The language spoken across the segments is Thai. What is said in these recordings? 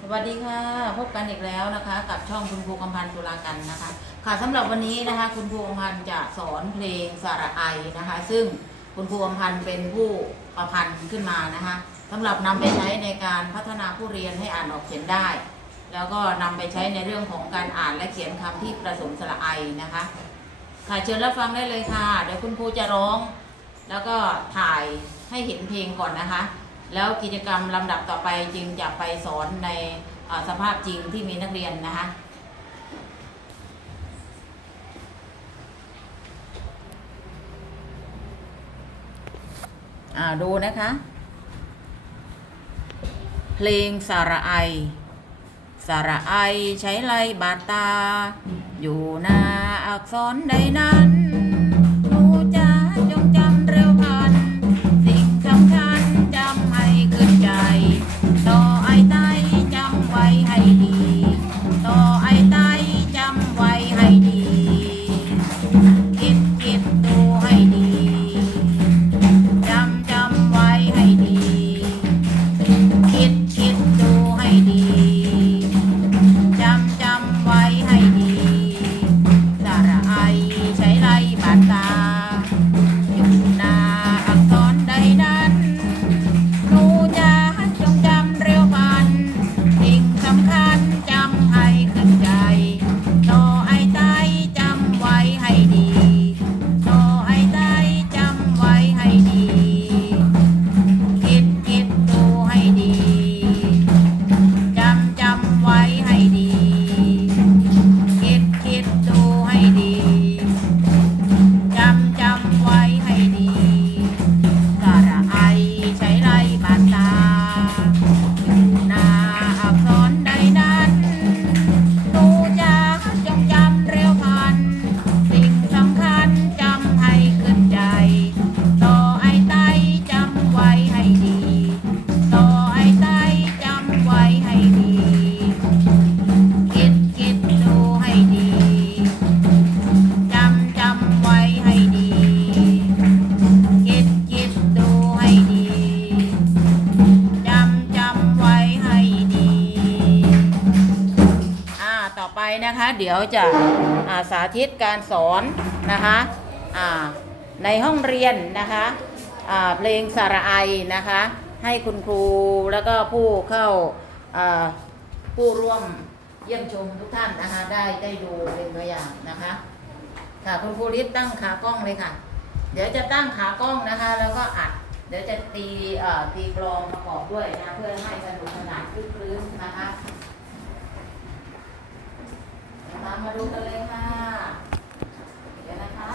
สวัสดีค่ะ พบกันอีกแล้วนะคะ กับช่องคุณครูกำพันธ์ตุลากันนะคะ ค่ะสำหรับวันนี้นะคะ คุณครูกำพันธ์จะสอนเพลงสระไอนะคะ ซึ่งคุณครูกำพันธ์เป็นผู้ประพันธ์ขึ้นมานะคะสำหรับนำไปใช้ในการพัฒนาผู้เรียนให้อ่านออกเขียนได้ แล้วก็นำไปใช้ในเรื่องของการอ่านและเขียนคำที่ประสมสระไอนะคะ ค่ะเชิญรับฟังได้เลยค่ะเดี๋ยวคุณครูจะร้อง แล้วก็ถ่ายให้เห็นเพลงก่อนนะคะ แล้วกิจกรรมลำดับต่อไปจึงจะไปสอนในสภาพจริงที่มีนักเรียนนะคะอ่าดูนะคะ เพลงสาระไอ สาระไอใช้ไรบาดตา อยู่หน้าอักษรใดนั้น ให้ดี คิดคิดดูให้ดีจำจำไว้ให้ดี คิดคิดดูให้ดีจำจำไว้ให้ดี อ่า ต่อไปนะคะ เดี๋ยวจะอ่าสาธิตการสอนนะคะอ่าในห้องเรียนนะคะเพลงสาระไอนะคะ ให้คุณครูแล้วก็ผู้เข้า ผู้ร่วมเยี่ยมชมทุกท่านนะคะได้ได้ดูเป็นตัวอย่างนะคะ ค่ะคุณครูริบตั้งขากล้องเลยค่ะ เดี๋ยวจะตั้งขากล้องนะคะ แล้วก็อัด เดี๋ยวจะตีเอ่อตีกลองประกอบด้วยนะเพื่อให้สนุกสนานคลึกคลื้นนะคะนะคะมาดูกันเลยค่ะ เดี๋ยวนะคะ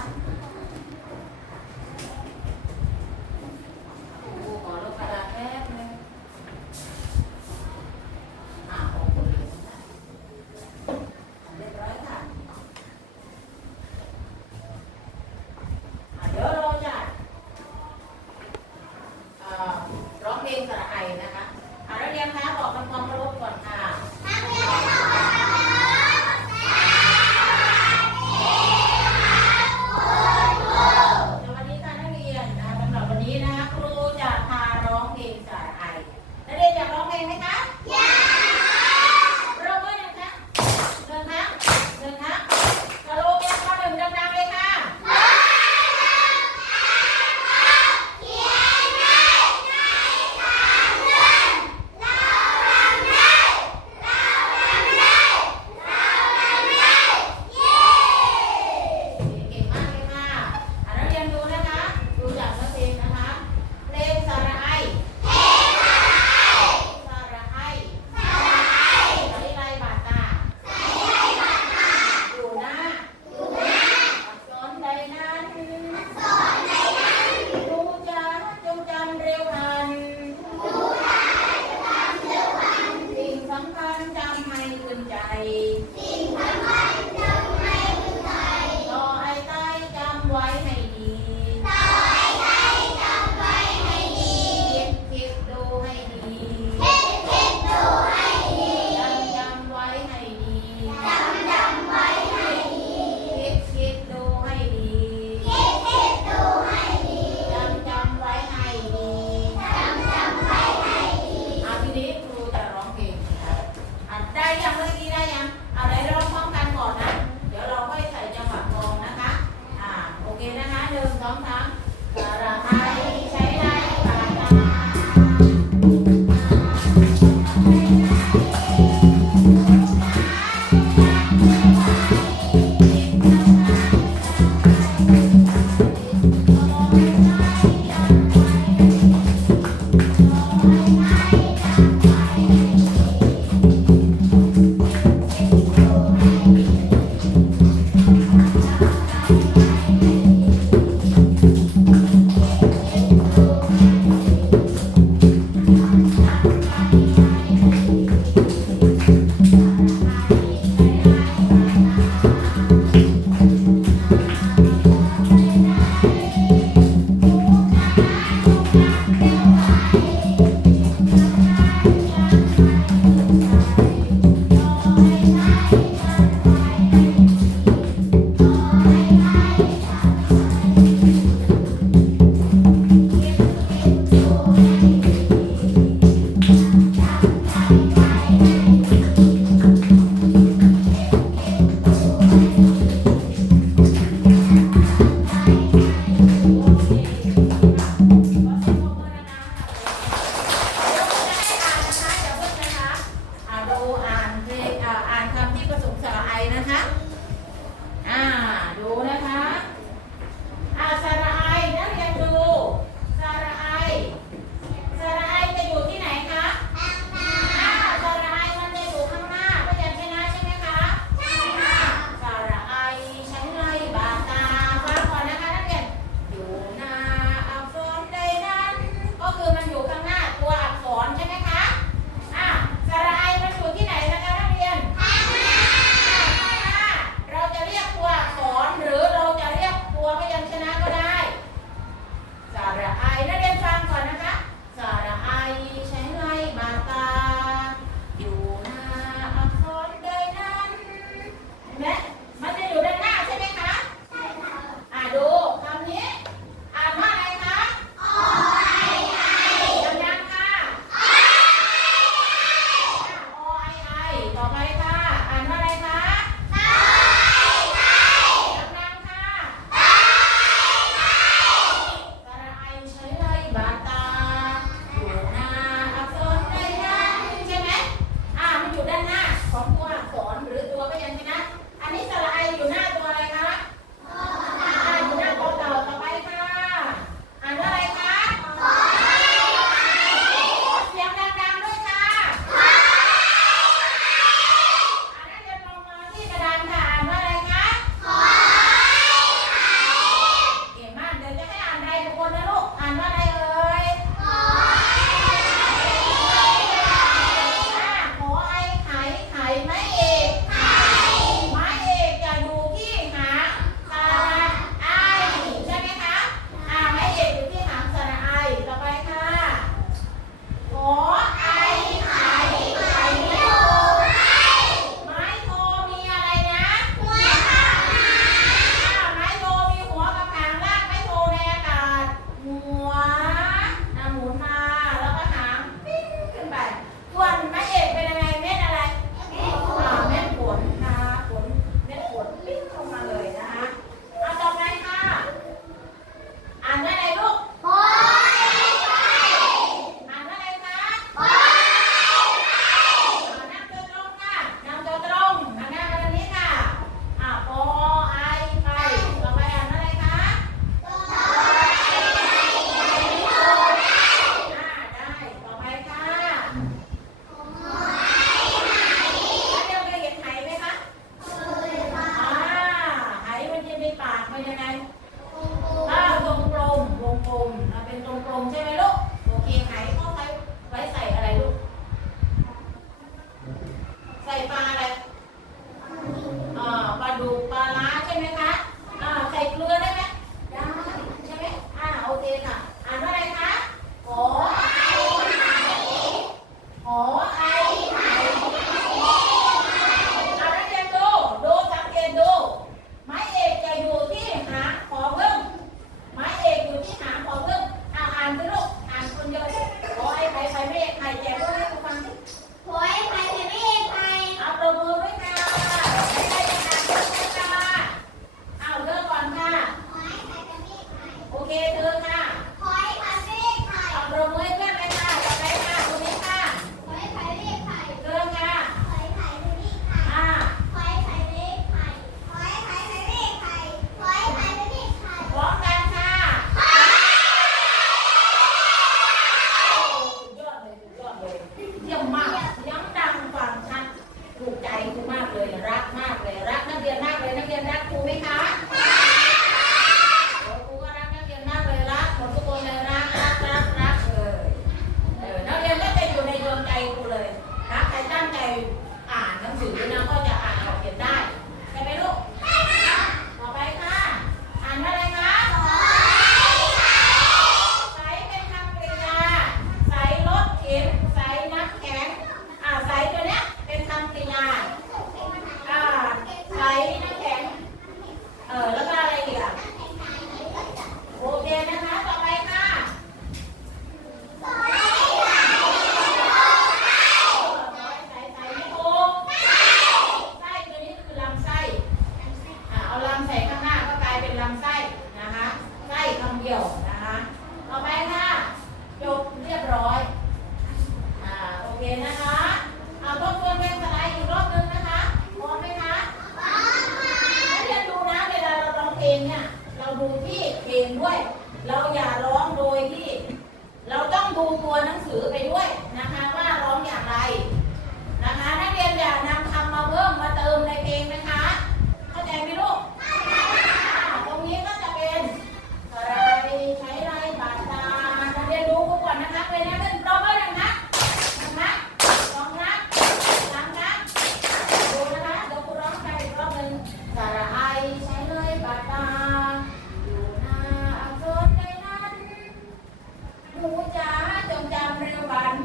จาจงจำเรือวัน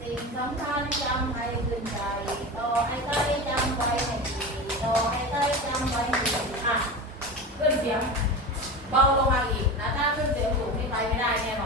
สิ่งสำคัญจำให้ขึ้นใจ ต่อให้ใกล้จำไว้ให้ดีต่อให้ใกล้จำไว้ให้ดีอะขึ้นเสียงเบาลงมาอีกนะถ้าขึ้นเสียงสูงนี่ไปไม่ได้แน่นอน